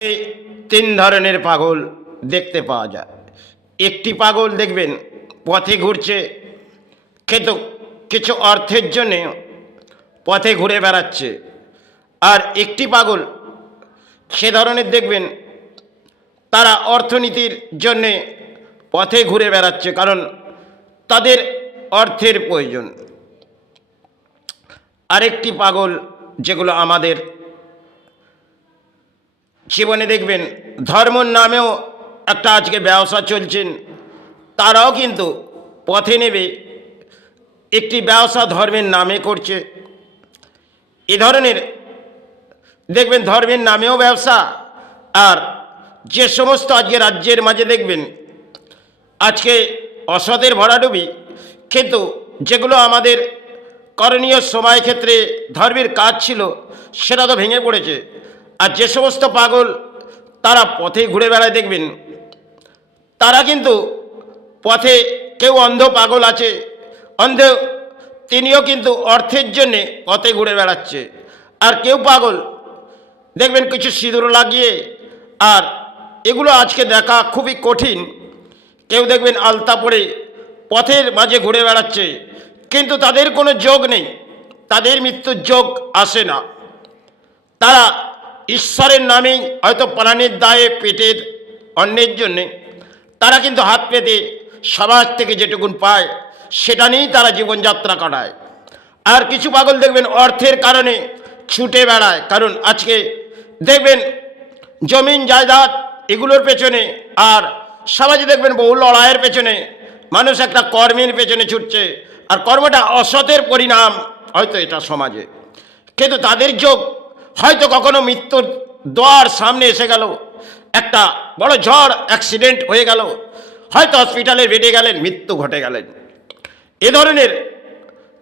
এই তিন ধরনের পাগল দেখতে পাওয়া যায়। একটি পাগল দেখবেন পথে ঘুরছে, কিন্তু কিছু অর্থের জন্যে পথে ঘুরে বেড়াচ্ছে। আর একটি পাগল সে ধরনের দেখবেন তারা অর্থনীতির জন্যে পথে ঘুরে বেড়াচ্ছে, কারণ তাদের অর্থের প্রয়োজন। আরেকটি পাগল যেগুলো আমাদের জীবনে দেখবেন ধর্মর নামেও একটা আজকে ব্যবসা চলছেন, তারাও কিন্তু পথে নেবে একটি ব্যবসা ধর্মের নামে করছে। এ ধরনের দেখবেন ধর্মের নামেও ব্যবসা। আর যে সমস্ত আজকে রাজ্যের মাঝে দেখবেন আজকে অসতের ভরাডুবি, কিন্তু যেগুলো আমাদের করণীয় সময় ক্ষেত্রে ধর্মের কাজ ছিল সেটা তো ভেঙে পড়েছে। আর যে সমস্ত পাগল তারা পথে ঘুরে বেড়ায় দেখবেন তারা কিন্তু পথে, কেউ অন্ধ পাগল আছে, অন্ধ তিনিও কিন্তু অর্থের জন্যে পথে ঘুরে বেড়াচ্ছে। আর কেউ পাগল দেখবেন কিছু সিঁদুর লাগিয়ে, আর এগুলো আজকে দেখা খুবই কঠিন। কেউ দেখবেন আলতা পরে পথের মাঝে ঘুরে বেড়াচ্ছে, কিন্তু তাদের কোনো যোগ নেই, তাদের মৃত্যুর যোগ আসে না। তারা ঈশ্বরের নামেই হয়তো প্রাণের দায়ে পেটের অন্যের জন্যে তারা কিন্তু হাত পেতে সমাজ থেকে যেটুকুন পায় সেটা নিয়েই তারা জীবনযাত্রা কাটায়। আর কিছু পাগল দেখবেন অর্থের কারণে ছুটে বেড়ায়, কারণ আজকে দেখবেন জমিন জায়দাদ এগুলোর পেছনে, আর সমাজে দেখবেন বহু লড়াইয়ের পেছনে মানুষ একটা কর্মের পেছনে ছুটছে, আর কর্মটা অসতের পরিণাম হয়তো এটা সমাজে, কিন্তু তাদের যোগ হয়তো কখনো মৃত্যুর দ্বার সামনে এসে গেল, একটা বড় ঝড় অ্যাক্সিডেন্ট হয়ে গেল, হয়তো হসপিটালে বেডে গেলেন, মৃত্যু ঘটে গেলেন। এ ধরনের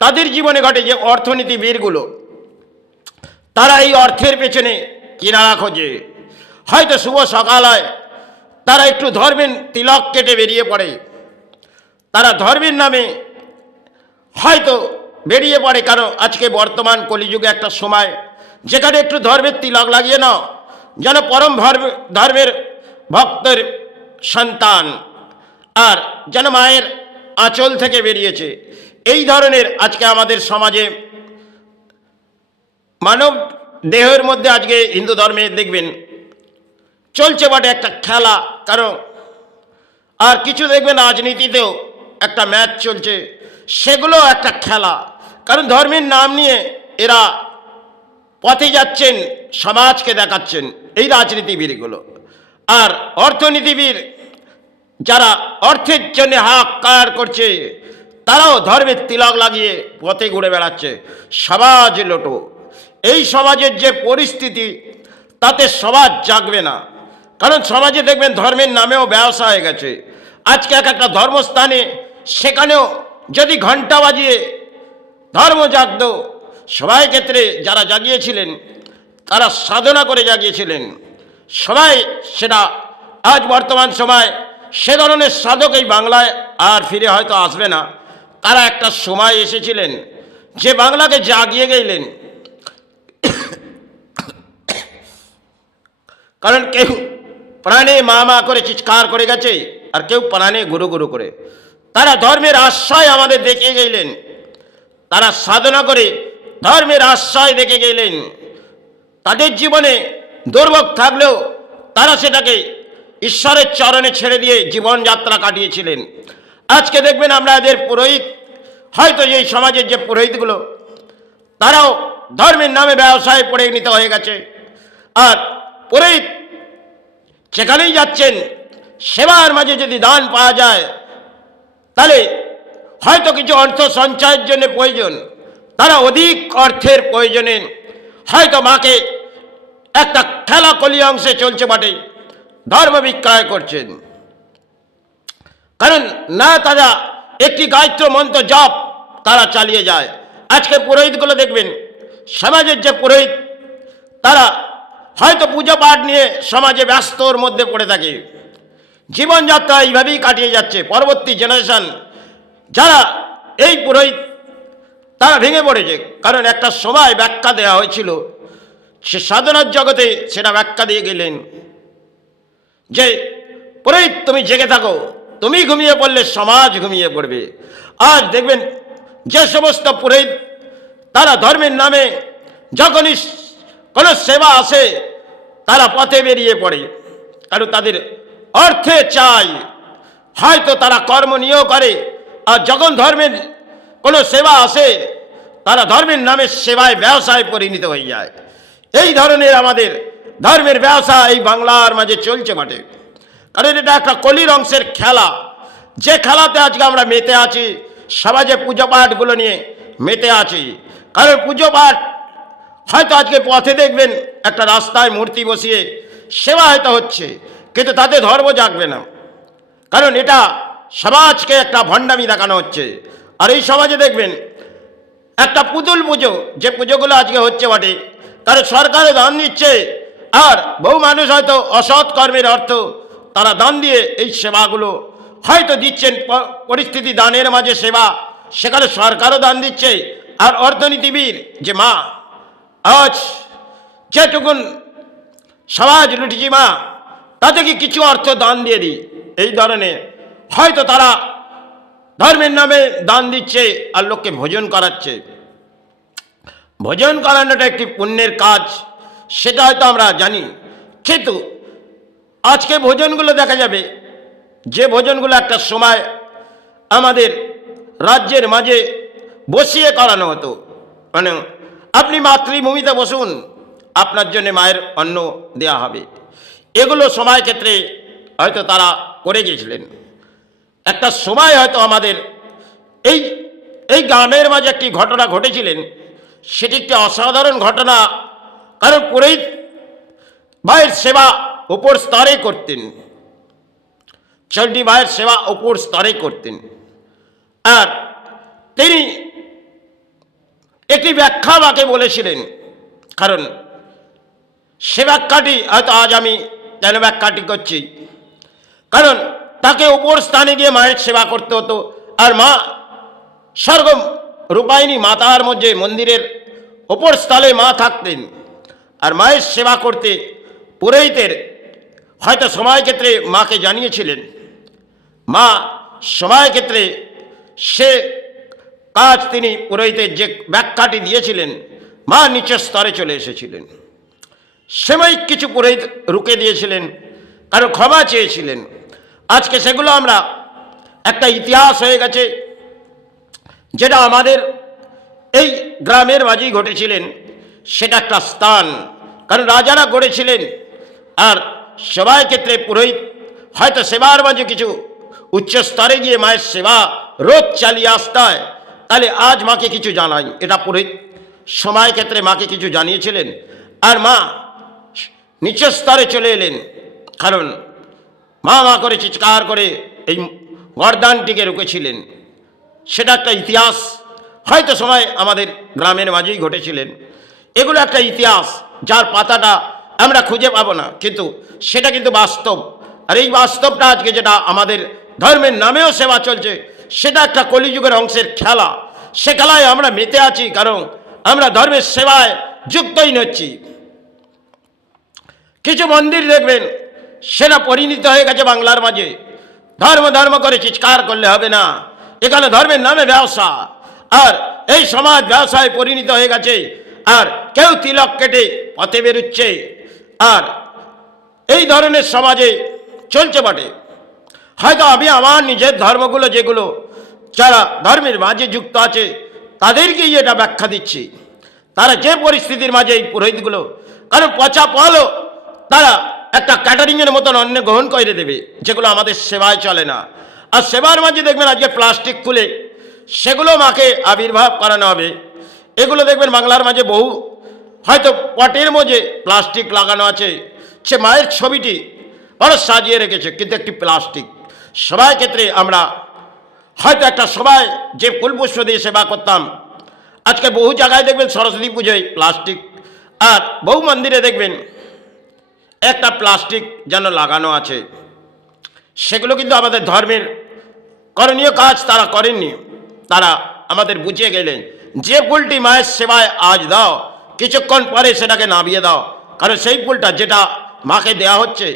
তাদের জীবনে ঘটে যে অর্থনীতিবিদগুলো, তারা এই অর্থের পেছনে কিনারা খোঁজে। হয়তো শুভ সকাল হয়, তারা একটু ধর্মের তিলক কেটে বেরিয়ে পড়ে, তারা ধর্মের নামে হয়তো বেরিয়ে পড়ে। কারণ আজকে বর্তমান কলিযুগে একটা সময় যেখানে একটু ধর্মের তিলক লাগিয়ে নাও যেন পরম ধর্মের ভক্তের সন্তান, আর যেন মায়ের আঁচল থেকে বেরিয়েছে। এই ধরনের আজকে আমাদের সমাজে মানব দেহের মধ্যে আজকে হিন্দু ধর্মে দেখবেন চলছে বটে একটা খেলা, কারণ আর কিছু দেখবেন রাজনীতিতেও একটা ম্যাচ চলছে, সেগুলো একটা খেলা। কারণ ধর্মের নাম নিয়ে এরা পথে যাচ্ছেন, সমাজকে দেখাচ্ছেন এই রাজনীতিবিদগুলো। আর অর্থনীতিবিদ যারা অর্থের জন্য হাহাকার করছে, তারাও ধর্মের তিলক লাগিয়ে পথে ঘুরে বেড়াচ্ছে। সমাজ লোটো, এই সমাজের যে পরিস্থিতি তাতে সমাজ জাগবে না, কারণ সমাজে দেখবেন ধর্মের নামেও ব্যবসা হয়ে গেছে। আজকে এক একটা ধর্মস্থানে সেখানেও যদি ঘণ্টা বাজিয়ে ধর্ম জাগত, সবাই ক্ষেত্রে যারা জাগিয়েছিলেন তারা সাধনা করে জাগিয়েছিলেন, সবাই সেটা আজ বর্তমান সময় সে ধরনের সাধক এই বাংলায় আর ফিরে হয়তো আসবে না। তারা একটা সময় এসেছিলেন যে বাংলাকে জাগিয়ে গেলেন, কারণ কেউ প্রাণে মা মা করে চিৎকার করে গেছে, আর কেউ প্রাণে গুরু গুরু করে। তারা ধর্মের আশ্রয় আমাদের দেখে গেলেন, তারা সাধনা করে ধর্মের আশ্রয় দেখে গেলেন। তাদের জীবনে দুর্ভোগ থাকলেও তারা সেটাকে ঈশ্বরের চরণে ছেড়ে দিয়ে জীবনযাত্রা কাটিয়েছিলেন। আজকে দেখবেন আমরা এদের পুরোহিত, হয়তো এই সমাজের যে পুরোহিতগুলো তারাও ধর্মের নামে ব্যবসায় পরিণত হয়ে গেছে। আর পুরোহিত যেখানেই যাচ্ছেন সেবার মাঝে যদি দান পাওয়া যায়, তাহলে হয়তো কিছু অর্থ সঞ্চয়ের জন্য প্রয়োজন, তারা অধিক অর্থের প্রয়োজনে হয়তো মাকে একটা খেলা কলি অংশে চলছে বটে ধর্ম বিক্রয় করছেন। কারণ না তারা একটি গায়ত্র মন্ত্র জপ তারা চালিয়ে যায়। আজকে পুরোহিতগুলো দেখবেন সমাজের যে পুরোহিত তারা হয়তো পুজো পাঠ নিয়ে সমাজে ব্যস্তর মধ্যে পড়ে থাকে, জীবনযাত্রা এইভাবেই কাটিয়ে যাচ্ছে। পরবর্তী জেনারেশন যারা এই পুরোহিত তারা ভেঙে পড়েছে, কারণ একটা সময় ব্যাখ্যা দেওয়া হয়েছিল, সে সাধনার জগতে সেটা ব্যাখ্যা দিয়ে গেলেন। যে পুরোহিত তুমি জেগে থাকো, তুমি ঘুমিয়ে পড়লে সমাজ ঘুমিয়ে পড়বে। আজ দেখবেন যে সমস্ত পুরোহিত তারা ধর্মের নামে যখনই কোনো সেবা আসে তারা পথে বেরিয়ে পড়ে, কারণ তাদের অর্থে চাই। হয়তো তারা কর্ম নিয়েও করে, আর যখন ধর্মের কোনো সেবা আসে তারা ধর্মের নামে সেবায় ব্যবসায় পরিণত হয়ে যায়। এই ধরনের আমাদের ধর্মের ব্যবসা এই বাংলার মাঝে চলছে বটে, কারণ এটা একটা কলির অংশের খেলা, যে খেলাতে আজকে আমরা মেতে আছি। সমাজে পুজো পাঠগুলো নিয়ে মেতে আছি, কারণ পুজো পাঠ হয়তো আজকে পথে দেখবেন একটা রাস্তায় মূর্তি বসিয়ে সেবা হয়তো হচ্ছে, কিন্তু তাতে ধর্ম জাগবে না, কারণ এটা সমাজকে একটা ভণ্ডামি দেখানো হচ্ছে। আর এই সমাজে দেখবেন একটা পুতুল পুজো, যে পুজোগুলো আজকে হচ্ছে বটে, কারণ সরকারও দান দিচ্ছে, আর বহু মানুষ হয়তো অসৎ কর্মের অর্থ তারা দান দিয়ে এই সেবাগুলো হয়তো দিচ্ছেন। পরিস্থিতি দানের মাঝে সেবা, সেখানে সরকারও দান দিচ্ছে। আর অর্থনীতিবিদ যে মা আজ যেটুকুন সমাজ লুটেছি মা, তাতে কি কিছু অর্থ দান দিয়ে দিই, এই ধরনের হয়তো তারা ধর্মের নামে দান দিচ্ছে আর লোককে ভোজন করাচ্ছে। ভোজন করানোটা একটি পুণ্যের কাজ, সেটা হয়তো আমরা জানি, কিন্তু আজকে ভোজনগুলো দেখা যাবে যে ভোজনগুলো একটা সময় আমাদের রাজ্যের মাঝে বসিয়ে করানো হতো, মানে আপনি মাতৃভূমিতে বসুন, আপনার জন্য মায়ের অন্ন দেয়া হবে। এগুলো সময় ক্ষেত্রে হয়তো তারা করে গিয়েছিলেন। একটা সময় হয়তো আমাদের এই এই গ্রামের মাঝে একটি ঘটনা ঘটেছিলেন, সেটি একটি অসাধারণ ঘটনা, কারণ পুরোহিত মায়ের সেবা উপর স্তরে করতেন, চণ্ডী মায়ের সেবা উপর স্তরে করতেন। আর তিনি একটি ব্যাখ্যা আমাকে বলেছিলেন, কারণ সে ব্যাখ্যাটি হয়তো আজ আমি কেন ব্যাখ্যাটি করছি, কারণ তাকে উপর স্থানে গিয়ে মায়ের সেবা করতে হতো। আর মা স্বর্গ রূপায়ণী মাতার মধ্যে মন্দিরের উপর স্থলে মা থাকতেন, আর মায়ের সেবা করতে পুরোহিতের হয়তো সময় ক্ষেত্রে মাকে জানিয়েছিলেন। মা সময় ক্ষেত্রে সে কাজ তিনি পুরোহিতের যে ব্যাখ্যাটি দিয়েছিলেন, মা নিচের স্তরে চলে এসেছিলেন। সাময়িক কিছু পুরোহিত রুকে দিয়েছিলেন, কারো ক্ষমা চেয়েছিলেন। আজকে সেগুলো আমরা একটা ইতিহাস হয়ে গেছে, যেটা আমাদের এই গ্রামের মাঝেই ঘটেছিলেন। সেটা একটা স্থান, কারণ রাজারা গড়েছিলেন। আর সবাই ক্ষেত্রে পুরোহিত হয়তো সেবার মাঝে কিছু উচ্চ স্তরে গিয়ে মায়ের সেবা রোজ চালিয়ে আসতে হয়, তাহলে আজ মাকে কিছু জানাই, এটা পুরোহিত সময় ক্ষেত্রে মাকে কিছু জানিয়েছিলেন। আর মা নিচের স্তরে চলে এলেন, কারণ মা মা করে চিৎকার করে এই গর্দানটিকে রুকেছিলেন। সেটা একটা ইতিহাস, হয়তো সময় আমাদের গ্রামের মাঝেই ঘটেছিলেন। এগুলো একটা ইতিহাস, যার পাতাটা আমরা খুঁজে পাবো না, কিন্তু সেটা কিন্তু বাস্তব। আর এই বাস্তবটা আজকে যেটা আমাদের ধর্মের নামেও সেবা চলছে, সেটা একটা কলিযুগের অংশের খেলা। সে খেলায় আমরা মেতে আছি, কারণ আমরা ধর্মের সেবায় যুক্তই হচ্ছি। কিছু মন্দির দেখবেন সেটা পরিণত হয়ে গেছে বাংলার মাঝে। ধর্ম ধর্ম করে চিৎকার করলে হবে না, এখানে ধর্মের নামে ব্যবসা। আর এই সমাজ ব্যবসায় পরিণত হয়ে গেছে, আর কেউ তিলক কেটে পথে বেরোচ্ছে। আর এই ধরনের সমাজে চলছে বটে। হয়তো আমি আমার নিজের ধর্মগুলো, যেগুলো যারা ধর্মের মাঝে যুক্ত আছে, তাদেরকেই এটা ব্যাখ্যা দিচ্ছি। তারা যে পরিস্থিতির মাঝে এই পুরোহিতগুলো, কারণ পচা পলও তারা একটা ক্যাটারিংয়ের মতন অন্য গ্রহণ করে দেবে, যেগুলো আমাদের সেবায় চলে না। আর সেবার মাঝে দেখবেন আজকে প্লাস্টিক খুলে সেগুলো মাকে আবির্ভাব করানো হবে। এগুলো দেখবেন বাংলার মাঝে বহু হয়তো পটের মধ্যে প্লাস্টিক লাগানো আছে, সে মায়ের ছবিটি বড় সাজিয়ে রেখেছে, কিন্তু একটি প্লাস্টিক। সবাই ক্ষেত্রে আমরা হয়তো একটা সবাই যে ফুলপুষ্প দিয়ে সেবা করতাম, আজকে বহু জায়গায় দেখবেন সরস্বতী পুজোয় প্লাস্টিক, আর বহু মন্দিরে দেখবেন একটা প্লাস্টিক যেন লাগানো আছে। সেগুলো কিন্তু আমাদের ধর্মের করণীয় কাজ তারা করেননি। তারা আমাদের বুঝিয়ে গেলেন যে ফুলটি মায়ের সেবায় আজ দাও, কিছুক্ষণ পরে সেটাকে নামিয়ে দাও, কারণ সেই ফুলটা যেটা মাকে দেয়া হচ্ছে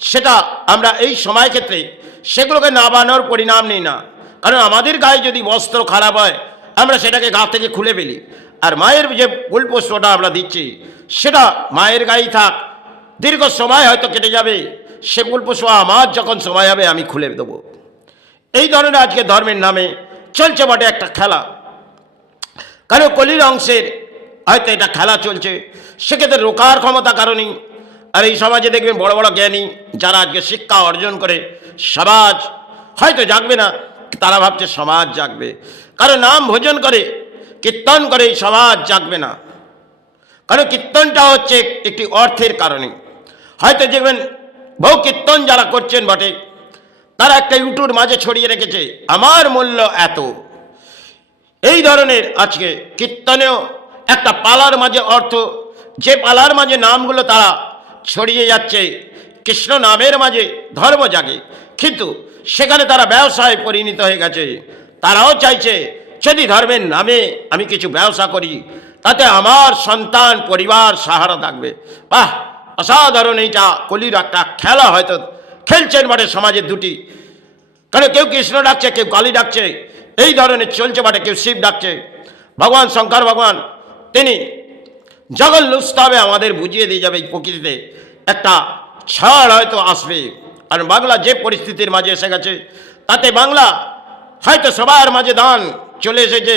সেটা আমরা এই সময় ক্ষেত্রে সেগুলোকে না বানানোর পরিণাম নিই না। কারণ আমাদের গায়ে যদি বস্ত্র খারাপ হয় আমরা সেটাকে গা থেকে খুলে ফেলি। আর মায়ের যে কুলপুষ্পটা আমরা দিচ্ছি সেটা মায়ের গায়েই থাক, দীর্ঘ সময় হয়তো কেটে যাবে, সে কুলপুষ্প আমার যখন সময় হবে আমি খুলে দেবো। এই ধরনের আজকে ধর্মের নামে চলছে বটে একটা খেলা। কারণ কলির অংশের হয়তো এটা খেলা চলছে, সেক্ষেত্রে রোকার ক্ষমতা কারণেই। আর এই সমাজে দেখবেন বড় বড় জ্ঞানী যারা আজকে শিক্ষা অর্জন করে সমাজ হয়তো জাগবে না, তারা ভাবছে সমাজ জাগবে। কারণ নাম ভোজন করে কীর্তন করে এই সমাজ জাগবে না। কারণ কীর্তনটা হচ্ছে একটি অর্থের কারণে। হয়তো দেখবেন বহু কীর্তন যারা করছেন বটে তারা একটা ইউটিউব মাঝে ছড়িয়ে রেখেছে আমার মূল্য এত। এই ধরনের আজকে কীর্তনেও একটা পালার মাঝে অর্থ, যে পালার মাঝে নামগুলো তারা ছড়িয়ে যাচ্ছে, কৃষ্ণ নামের মাঝে ধর্ম জাগে, কিন্তু সেখানে তারা ব্যবসায় পরিণত হয়ে গেছে। তারাও চাইছে যদি ধর্মের নামে আমি কিছু ব্যবসা করি তাতে আমার সন্তান পরিবার সাহারা থাকবে। বাহ, অসাধারণ! এইটা কলির একটা খেলা হয়তো খেলছেন বটে সমাজের দুটি। কারণ কেউ কৃষ্ণ ডাকছে, কেউ কালী ডাকছে, এই ধরনের চলছে বটে। কেউ শিব ডাকছে। ভগবান শঙ্কর ভগবান তিনি জগৎ লুচতে হবে, আমাদের বুঝিয়ে দিয়ে যাবে এই প্রকৃতিতে একটা ছাড় হয়তো আসবে। আর বাংলা যে পরিস্থিতির মাঝে এসে গেছে তাতে বাংলা হয়তো সবার মাঝে দান চলে এসেছে,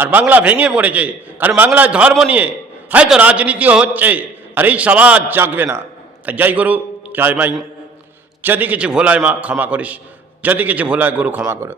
আর বাংলা ভেঙে পড়েছে। কারণ বাংলায় ধর্ম নিয়ে হয়তো রাজনীতিও হচ্ছে, আর এই সমাজ জাগবে না। তাই জয় গুরু, জয় মাই। যদি কিছু ভুল হয় মা ক্ষমা করিস, যদি কিছু ভুল হয় গুরু ক্ষমা করো।